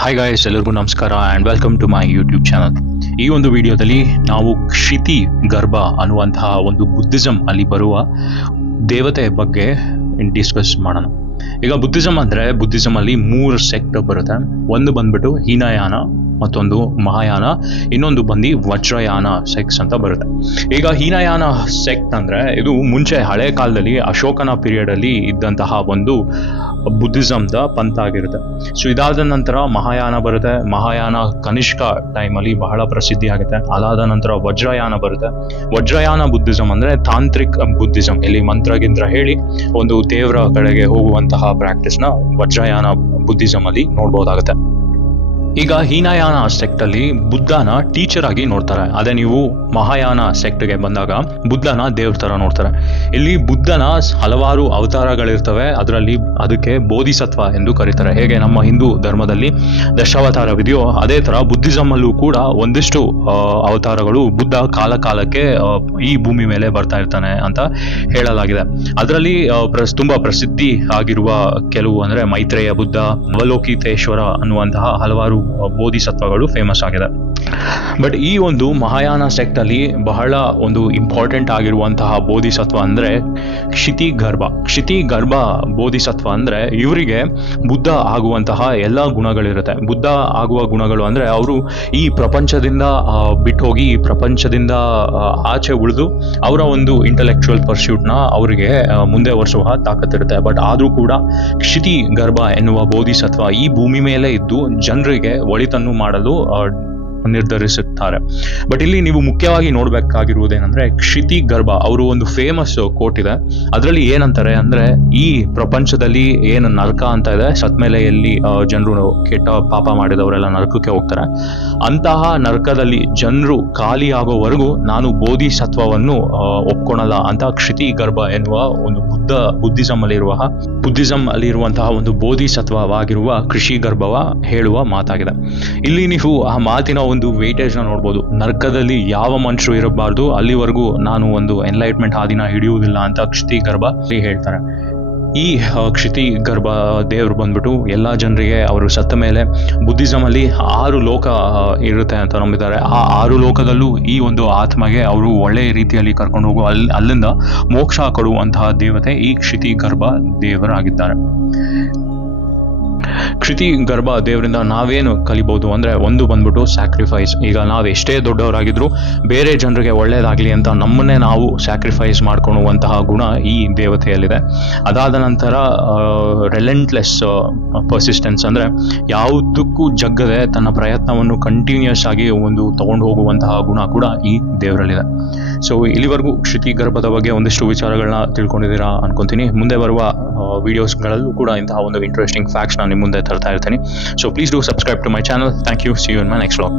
Hi guys ಎಲ್ಲರಿಗೂ ನಮಸ್ಕಾರ and welcome to my YouTube channel ಈ ಒಂದು ವಿಡಿಯೋದಲ್ಲಿ ನಾವು ಕ್ಷಿತಿ ಗರ್ಭ ಅನ್ನುವಂತಹ ಒಂದು ಬುದ್ಧಿಸಮ್ ಅಲ್ಲಿ ಬರುವ ದೇವತೆ ಬಗ್ಗೆ ಡಿಸ್ಕಸ್ ಮಾಡೋಣ. ಈಗ ಬುದ್ಧಿಸಮ್ ಅಂದರೆ ಬುದ್ಧಿಸಮ್ ಅಲ್ಲಿ ಮೂರು ಸೆಕ್ಟ್ ಬರುತ್ತೆ. ಒಂದು ಬಂದ್ಬಿಟ್ಟು ಹೀನಯಾನ ಮತ್ತೊಂದು ಮಹಾಯಾನ, ಇನ್ನೊಂದು ಬಂದು ವಜ್ರಯಾನ ಸೆಕ್ಸ್ ಅಂತ ಬರುತ್ತೆ. ಈಗ ಹೀನಯಾನ ಸೆಕ್ಟ್ ಅಂದ್ರೆ ಇದು ಮುಂಚೆ ಹಳೆ ಕಾಲದಲ್ಲಿ ಅಶೋಕನ ಪೀರಿಯಡ್ ಅಲ್ಲಿ ಇದ್ದಂತಹ ಒಂದು ಬುದ್ಧಿಸಮ್ದ ಪಂಥ ಆಗಿರುತ್ತೆ. ಸೊ ಇದಾದ ನಂತರ ಮಹಾಯಾನ ಬರುತ್ತೆ. ಮಹಾಯಾನ ಕನಿಷ್ಕ ಟೈಮಲ್ಲಿ ಬಹಳ ಪ್ರಸಿದ್ಧಿ ಆಗುತ್ತೆ. ಅದಾದ ನಂತರ ವಜ್ರಯಾನ ಬರುತ್ತೆ. ವಜ್ರಯಾನ ಬುದ್ಧಿಸಮ್ ಅಂದ್ರೆ ತಾಂತ್ರಿಕ್ ಬುದ್ಧಿಸಮ್. ಇಲ್ಲಿ ಮಂತ್ರಗಿಂತ್ರ ಹೇಳಿ ಒಂದು ದೇವರ ಕಡೆಗೆ ಹೋಗುವಂತಹ ಪ್ರಾಕ್ಟೀಸ್ನ ವಜ್ರಯಾನ ಬುದ್ಧಿಸಮ್ ಅಲ್ಲಿ ನೋಡ್ಬೋದಾಗುತ್ತೆ. ಈಗ ಹೀನಯಾನ ಸೆಕ್ಟ್ ಅಲ್ಲಿ ಬುದ್ಧನ ಟೀಚರ್ ಆಗಿ ನೋಡ್ತಾರೆ. ಅದೇ ನೀವು ಮಹಾಯಾನ ಸೆಕ್ಟ್ಗೆ ಬಂದಾಗ ಬುದ್ಧನ ದೇವ್ರ ತರ ನೋಡ್ತಾರೆ. ಇಲ್ಲಿ ಬುದ್ಧನ ಹಲವಾರು ಅವತಾರಗಳಿರ್ತವೆ. ಅದರಲ್ಲಿ ಅದಕ್ಕೆ ಬೋಧಿಸತ್ವ ಎಂದು ಕರೀತಾರೆ. ಹೇಗೆ ನಮ್ಮ ಹಿಂದೂ ಧರ್ಮದಲ್ಲಿ ದಶಾವತಾರವಿದೆಯೋ ಅದೇ ತರ ಬುದ್ಧಿಸಮ್ ಅಲ್ಲೂ ಕೂಡ ಒಂದಿಷ್ಟು ಅವತಾರಗಳು ಬುದ್ಧ ಕಾಲ ಕಾಲಕ್ಕೆ ಈ ಭೂಮಿ ಮೇಲೆ ಬರ್ತಾ ಇರ್ತಾನೆ ಅಂತ ಹೇಳಲಾಗಿದೆ. ಅದರಲ್ಲಿ ತುಂಬಾ ಪ್ರಸಿದ್ಧಿ ಆಗಿರುವ ಕೆಲವು ಅಂದ್ರೆ ಮೈತ್ರೇಯ ಬುದ್ಧ, ಅವಲೋಕಿತೇಶ್ವರ ಅನ್ನುವಂತಹ ಹಲವಾರು ಆ, ಬೋಧಿಸತ್ವಗಳು ಫೇಮಸ್ ಆಗಿದೆ ಬಟ್ ಈ ಒಂದು ಮಹಾಯಾನ ಸೆಕ್ಟ್ ಅಲ್ಲಿ ಬಹಳ ಒಂದು ಇಂಪಾರ್ಟೆಂಟ್ ಆಗಿರುವಂತಹ ಬೋಧಿಸತ್ವ ಅಂದ್ರೆ ಕ್ಷಿತಿ ಗರ್ಭ ಕ್ಷಿತಿ ಗರ್ಭ ಬೋಧಿಸತ್ವ ಅಂದ್ರೆ ಇವರಿಗೆ ಬುದ್ಧ ಆಗುವಂತಹ ಎಲ್ಲ ಗುಣಗಳಿರುತ್ತೆ. ಬುದ್ಧ ಆಗುವ ಗುಣಗಳು ಅಂದ್ರೆ ಅವರು ಈ ಪ್ರಪಂಚದಿಂದ ಬಿಟ್ಟು ಹೋಗಿ ಈ ಪ್ರಪಂಚದಿಂದ ಆಚೆ ಉಳಿದು ಅವರ ಒಂದು ಇಂಟಲೆಕ್ಚುಯಲ್ ಪರ್ಸ್ಯೂಟ್ನ ಅವರಿಗೆ ಮುಂದೆ ವರ್ಷವ ತಾಕತ್ತಿರುತ್ತೆ ಬಟ್ ಆದರೂ ಕೂಡ ಕ್ಷಿತಿ ಗರ್ಭ ಎನ್ನುವ ಬೋಧಿಸತ್ವ ಈ ಭೂಮಿ ಮೇಲೆ ಇದ್ದು ಜನರಿಗೆ ಒಳಿತನ್ನು ಮಾಡಲು ನಿರ್ಧರಿಸುತ್ತಾರೆ. ಬಟ್ ಇಲ್ಲಿ ನೀವು ಮುಖ್ಯವಾಗಿ ನೋಡ್ಬೇಕಾಗಿರುವುದೇನಂದ್ರೆ ಕ್ಷಿತಿ ಗರ್ಭ ಅವರು ಒಂದು ಫೇಮಸ್ ಕೋಟ್ ಇದೆ. ಅದರಲ್ಲಿ ಏನಂತಾರೆ ಅಂದ್ರೆ ಈ ಪ್ರಪಂಚದಲ್ಲಿ ಏನು ನರಕ ಅಂತ ಇದೆ, ಸತ್ಮೇಲೆಯಲ್ಲಿ ಜನರು ಕೆಟ್ಟ ಪಾಪ ಮಾಡಿದವರೆಲ್ಲ ನರಕಕ್ಕೆ ಹೋಗ್ತಾರೆ. ಅಂತಹ ನರಕದಲ್ಲಿ ಜನರು ಖಾಲಿ ಆಗೋವರೆಗೂ ನಾನು ಬೋಧಿಸತ್ವವನ್ನು ಸತ್ವವನ್ನು ಒಪ್ಕೊಳಲ್ಲ ಅಂತ ಕ್ಷಿತಿ ಗರ್ಭ ಎನ್ನುವ ಒಂದು ಬುದ್ಧ ಬುದ್ಧಿಸಂ ಅಲ್ಲಿರುವ ಬುದ್ಧಿಸಂ ಅಲ್ಲಿರುವಂತಹ ಒಂದು ಬೋಧಿಸತ್ವವಾಗಿರುವ ಕೃಷಿ ಗರ್ಭವ ಹೇಳುವ ಮಾತಾಗಿದೆ. ಇಲ್ಲಿ ನೀವು ಆ ಮಾತಿನ ಒಂದು ವೇಟೇಜ್ನ ನೋಡ್ಬೋದು. ನರ್ಕದಲ್ಲಿ ಯಾವ ಮನುಷ್ಯರು ಇರಬಾರ್ದು, ಅಲ್ಲಿವರೆಗೂ ನಾನು ಒಂದು ಎನ್ಲೈಟ್ಮೆಂಟ್ ಹಾದಿನ ಹಿಡಿಯುವುದಿಲ್ಲ ಅಂತ ಕ್ಷಿತಿ ಗರ್ಭ ಹೇಳ್ತಾರೆ. ಈ ಕ್ಷಿತಿ ಗರ್ಭ ದೇವರು ಬಂದ್ಬಿಟ್ಟು ಎಲ್ಲ ಜನರಿಗೆ ಅವರು ಸತ್ತ ಮೇಲೆ ಬುದ್ಧಿಸಮ್ ಅಲ್ಲಿ ಆರು ಲೋಕ ಇರುತ್ತೆ ಅಂತ ನಂಬಿದ್ದಾರೆ. ಆ ಆರು ಲೋಕದಲ್ಲೂ ಈ ಒಂದು ಆತ್ಮಗೆ ಅವರು ಒಳ್ಳೆಯ ರೀತಿಯಲ್ಲಿ ಕರ್ಕೊಂಡು ಹೋಗು ಅಲ್ಲಿ ಅಲ್ಲಿಂದ ಮೋಕ್ಷ ಕೊಡುವಂತಹ ದೇವತೆ ಈ ಕ್ಷಿತಿ ಗರ್ಭ ದೇವರಾಗಿದ್ದಾರೆ. ಕ್ಷಿತಿ ಗರ್ಭ ದೇವರಿಂದ ನಾವೇನು ಕಲಿಬಹುದು ಅಂದ್ರೆ ಒಂದು ಬಂದ್ಬಿಟ್ಟು ಸ್ಯಾಕ್ರಿಫೈಸ್ ಈಗ ನಾವು ಎಷ್ಟೇ ದೊಡ್ಡವರಾಗಿದ್ರು ಬೇರೆ ಜನರಿಗೆ ಒಳ್ಳೇದಾಗ್ಲಿ ಅಂತ ನಮ್ಮನ್ನೇ ನಾವು ಸ್ಯಾಕ್ರಿಫೈಸ್ ಮಾಡ್ಕೊಳ್ಳುವಂತಹ ಗುಣ ಈ ದೇವತೆಯಲ್ಲಿದೆ. ಅದಾದ ನಂತರ ರೆಲೆಂಟ್ಲೆಸ್ ಪರ್ಸಿಸ್ಟೆನ್ಸ್ ಅಂದ್ರೆ ಯಾವುದಕ್ಕೂ ಜಗ್ಗದೆ ತನ್ನ ಪ್ರಯತ್ನವನ್ನು ಕಂಟಿನ್ಯೂಸ್ ಆಗಿ ಒಂದು ತಗೊಂಡು ಹೋಗುವಂತಹ ಗುಣ ಕೂಡ ಈ ದೇವರಲ್ಲಿದೆ. ಸೊ ಇಲ್ಲಿವರೆಗೂ ಕ್ಷಿತಿ ಗರ್ಭದ ಬಗ್ಗೆ ಒಂದಿಷ್ಟು ವಿಚಾರಗಳನ್ನ ತಿಳ್ಕೊಂಡಿದ್ದೀರಾ ಅನ್ಕೊಂತೀನಿ. ಮುಂದೆ ಬರುವ ವಿಡಿಯೋಸ್ಗಳಲ್ಲೂ ಕೂಡ ಇಂತಹ ಒಂದು ಇಂಟ್ರೆಸ್ಟಿಂಗ್ ಫ್ಯಾಕ್ಟ್ಸ್ ನಿಮ್ಮ ಮುಂದೆ ತರ್ತಾ ಇರ್ತೀನಿ. So please do subscribe to my channel thank you see you in my next vlog